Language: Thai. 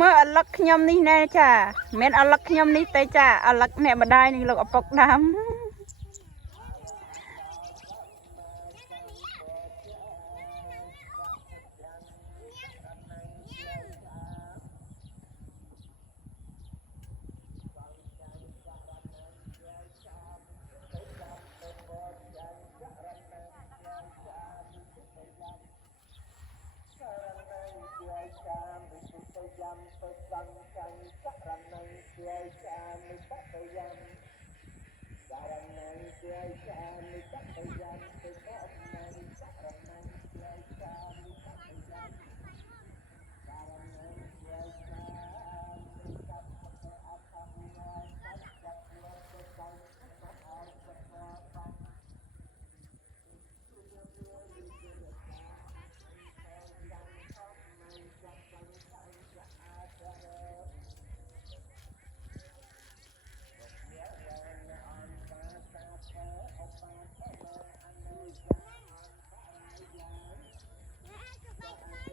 มื่อลักขยมนี่แน่จ้าเม็นลักขยมนี่เตจ้าลักเนี่ยมาได้นี่เราเอาปกดำHãy subscribe cho kênh Ghiền Mì Gõ để không bỏ lỡ